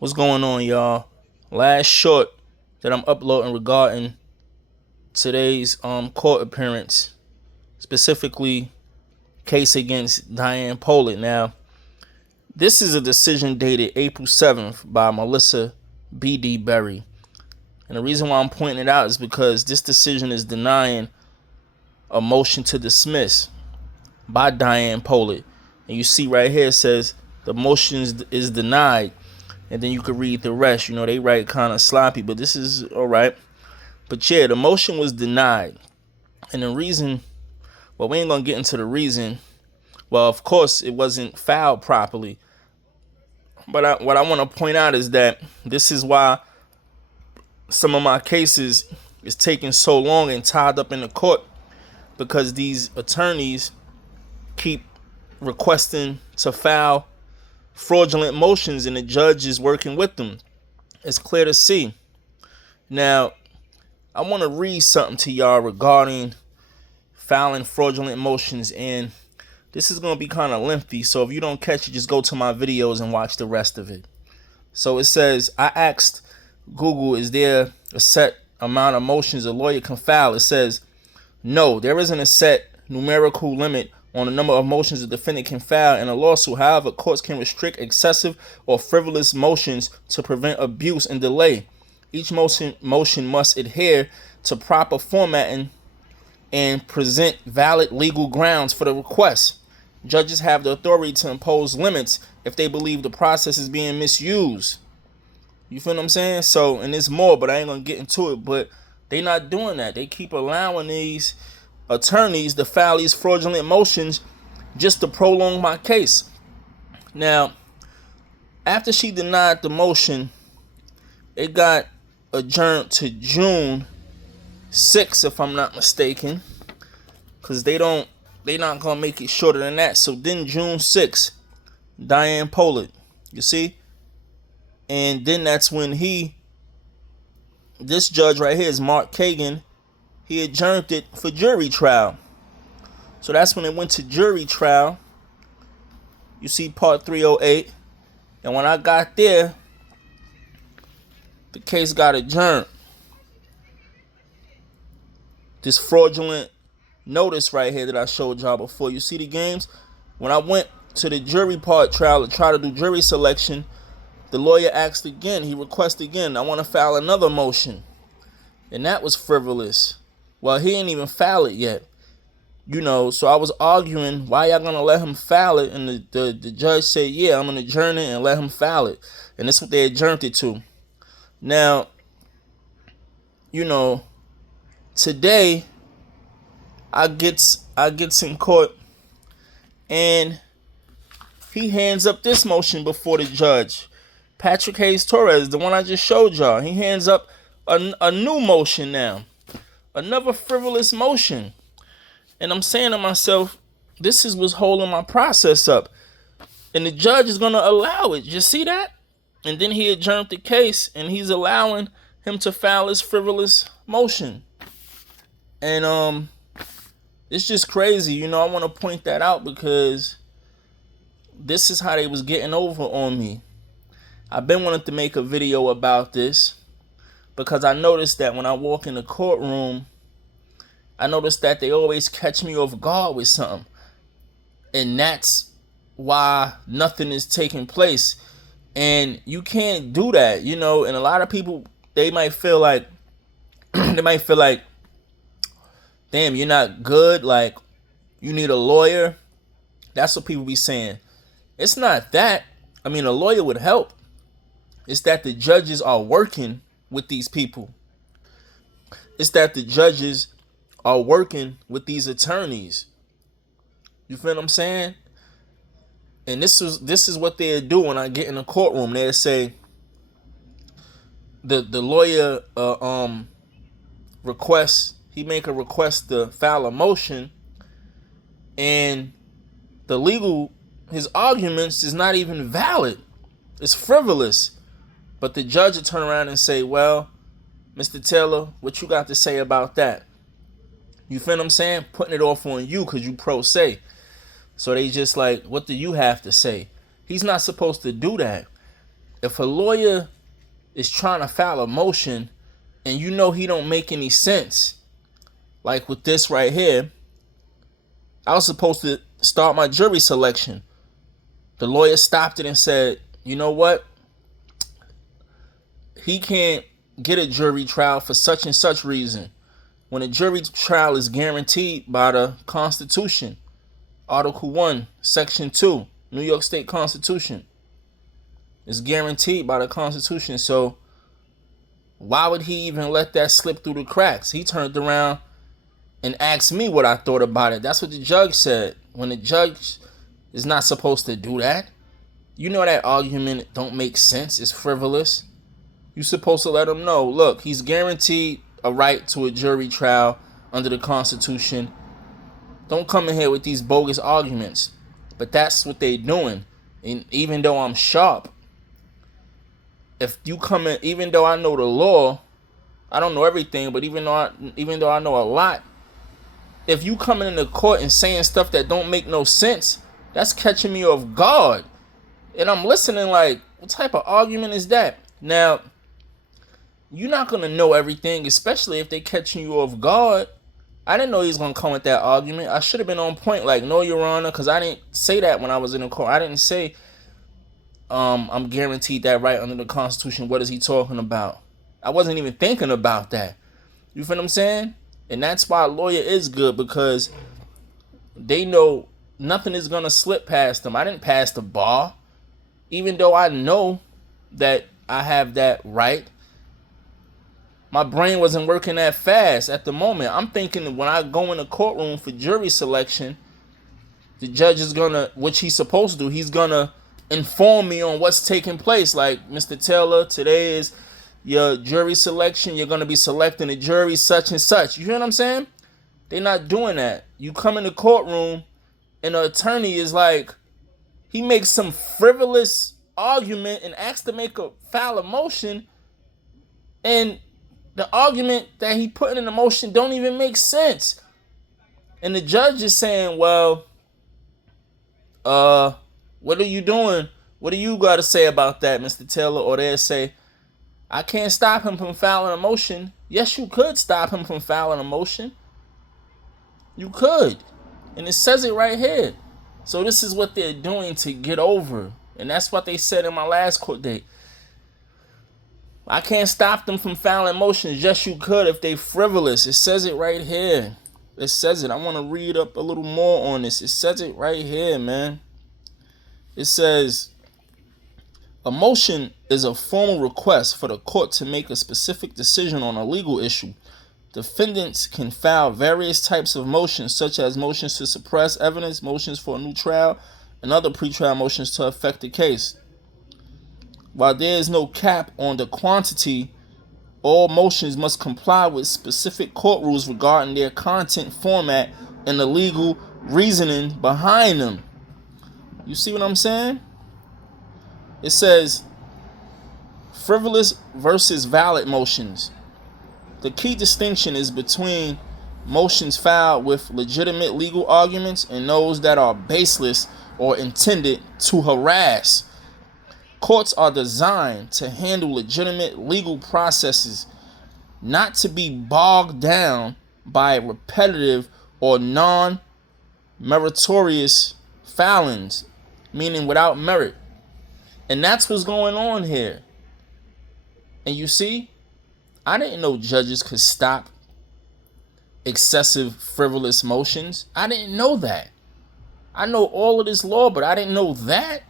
What's going on, y'all? Last short that I'm uploading regarding today's court appearance, specifically case against Diane Pollitt. Now, this is a decision dated April 7th by Melissa B.D. Berry. And the reason why I'm pointing it out is because this decision is denying a motion to dismiss by Diane Pollitt. And you see right here it says the motion is denied. And then you could read the rest. You know, they write kind of sloppy, but this is all right. But yeah, the motion was denied. And the reason, well, we ain't going to get into the reason. Well, of course, it wasn't filed properly. But what I want to point out is that this is why some of my cases is taking so long and tied up in the court, because these attorneys keep requesting to file fraudulent motions and the judge is working with them. It's clear to see. Now, I want to read something to y'all regarding filing fraudulent motions, and this is going to be kind of lengthy, so if you don't catch it, just go to my videos and watch the rest of it. So it says, I asked Google, is there a set amount of motions a lawyer can file? It says, no, there isn't a set numerical limit on the number of motions a defendant can file in a lawsuit. However, courts can restrict excessive or frivolous motions to prevent abuse and delay. Each motion must adhere to proper formatting and present valid legal grounds for the request. Judges have the authority to impose limits if they believe the process is being misused. You feel what I'm saying? So, and there's more, but I ain't gonna get into it. But they not doing that. They keep allowing these attorneys to file these fraudulent motions just to prolong my case. Now, after she denied the motion, it got adjourned to June 6th, if I'm not mistaken, because they not gonna make it shorter than that. So then June 6th, Diane Pollitt, you see, and then that's when this judge right here is Mark Kagan. He adjourned it for jury trial. So that's when it went to jury trial. You see part 308. And when I got there, the case got adjourned. This fraudulent notice right here that I showed y'all before. You see the games? When I went to the jury part trial to try to do jury selection, the lawyer asked again. He requested again, I want to file another motion. And that was frivolous. Well, he ain't even file it yet. You know, so I was arguing, why y'all gonna let him file it? And the judge said, yeah, I'm gonna adjourn it and let him file it. And that's what they adjourned it to. Now, you know, today I gets in court and he hands up this motion before the judge. Patrick Hayes Torres, the one I just showed y'all, he hands up a new motion now. Another frivolous motion. And I'm saying to myself, this is what's holding my process up. And the judge is going to allow it. You see that? And then he adjourned the case and he's allowing him to file his frivolous motion. And it's just crazy. You know, I want to point that out because this is how they was getting over on me. I've been wanting to make a video about this, because I noticed that when I walk in the courtroom, I noticed that they always catch me off guard with something. And that's why nothing is taking place. And you can't do that, you know. And a lot of people, they might feel like, damn, you're not good. Like, you need a lawyer. That's what people be saying. It's not that. I mean, a lawyer would help. It's that the judges are working with these people. It's that the judges are working with these attorneys. You feel what I'm saying? And this is what they'll do when I get in the courtroom. They'll say the lawyer requests, he make a request to file a motion, and his arguments is not even valid. It's frivolous. But the judge will turn around and say, well, Mr. Taylor, what you got to say about that? You feel what I'm saying? Putting it off on you because you pro se. So they just like, what do you have to say? He's not supposed to do that. If a lawyer is trying to file a motion and you know he don't make any sense, like with this right here, I was supposed to start my jury selection. The lawyer stopped it and said, you know what? He can't get a jury trial for such and such reason. When a jury trial is guaranteed by the Constitution, Article 1, Section 2, New York State Constitution, is guaranteed by the Constitution. So why would he even let that slip through the cracks? He turned around and asked me what I thought about it. That's what the judge said. When the judge is not supposed to do that, you know that argument don't make sense. It's frivolous. You're supposed to let him know, look, he's guaranteed a right to a jury trial under the Constitution. Don't come in here with these bogus arguments. But that's what they're doing. And even though I'm sharp, if you come in, even though I know the law, I don't know everything, but even though I know a lot, if you coming into court and saying stuff that don't make no sense, that's catching me off guard. And I'm listening like, what type of argument is that? Now, you're not going to know everything, especially if they catching you off guard. I didn't know he was going to come with that argument. I should have been on point like, no, Your Honor, because I didn't say that when I was in the court. I didn't say I'm guaranteed that right under the Constitution. What is he talking about? I wasn't even thinking about that. You feel what I'm saying? And that's why a lawyer is good, because they know nothing is going to slip past them. I didn't pass the bar, even though I know that I have that right. My brain wasn't working that fast at the moment. I'm thinking that when I go in the courtroom for jury selection, the judge is going to, which he's supposed to do, he's going to inform me on what's taking place. Like, Mr. Taylor, today is your jury selection. You're going to be selecting a jury such and such. You hear what I'm saying? They're not doing that. You come in the courtroom and the attorney is like, he makes some frivolous argument and asks to file a motion, and the argument that he put in the motion don't even make sense. And the judge is saying, well, what are you doing? What do you got to say about that, Mr. Taylor? Or they'll say, I can't stop him from filing a motion. Yes, you could stop him from filing a motion. You could. And it says it right here. So this is what they're doing to get over. And that's what they said in my last court date. I can't stop them from filing motions. Yes, you could if they frivolous. It says it right here. It says it. I want to read up a little more on this. It says it right here, man. It says, a motion is a formal request for the court to make a specific decision on a legal issue. Defendants can file various types of motions, such as motions to suppress evidence, motions for a new trial, and other pretrial motions to affect the case. While there is no cap on the quantity, all motions must comply with specific court rules regarding their content, format, and the legal reasoning behind them. You see what I'm saying? It says, frivolous versus valid motions. The key distinction is between motions filed with legitimate legal arguments and those that are baseless or intended to harass. Courts are designed to handle legitimate legal processes, not to be bogged down by repetitive or non-meritorious filings, meaning without merit. And that's what's going on here. And you see, I didn't know judges could stop excessive frivolous motions. I didn't know that. I know all of this law, but I didn't know that.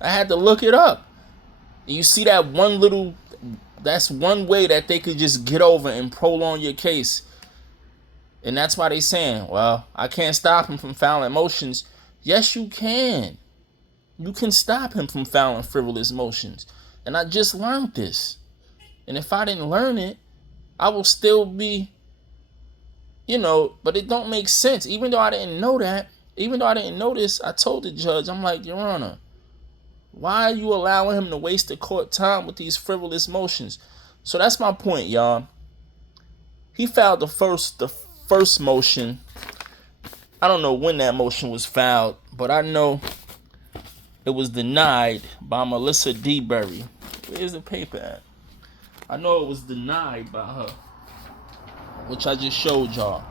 I had to look it up. And you see that that's one way that they could just get over and prolong your case. And that's why they saying, well, I can't stop him from filing motions. Yes, you can. You can stop him from filing frivolous motions. And I just learned this. And if I didn't learn it, I will still be, but it don't make sense. Even though I didn't know that, even though I didn't know this, I told the judge, I'm like, Your Honor, why are you allowing him to waste the court time with these frivolous motions? So that's my point, y'all. He filed the first motion. I don't know when that motion was filed, but I know it was denied by Melissa D. Berry. Where's the paper at? I know it was denied by her, which I just showed y'all.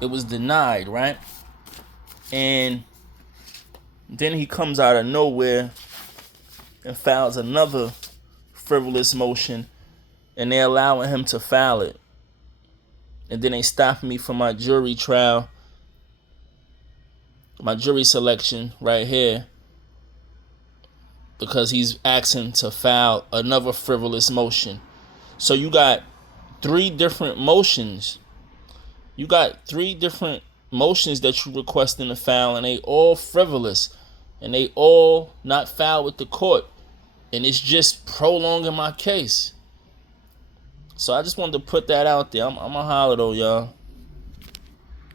It was denied, right? And then he comes out of nowhere and files another frivolous motion, and they're allowing him to file it. And then they stop me from my jury trial, my jury selection right here, because he's asking to file another frivolous motion. So you got three different motions. You got three different motions that you requesting to file, and they all frivolous, and they all not filed with the court, and it's just prolonging my case. So I just wanted to put that out there. I'm a holler though, y'all.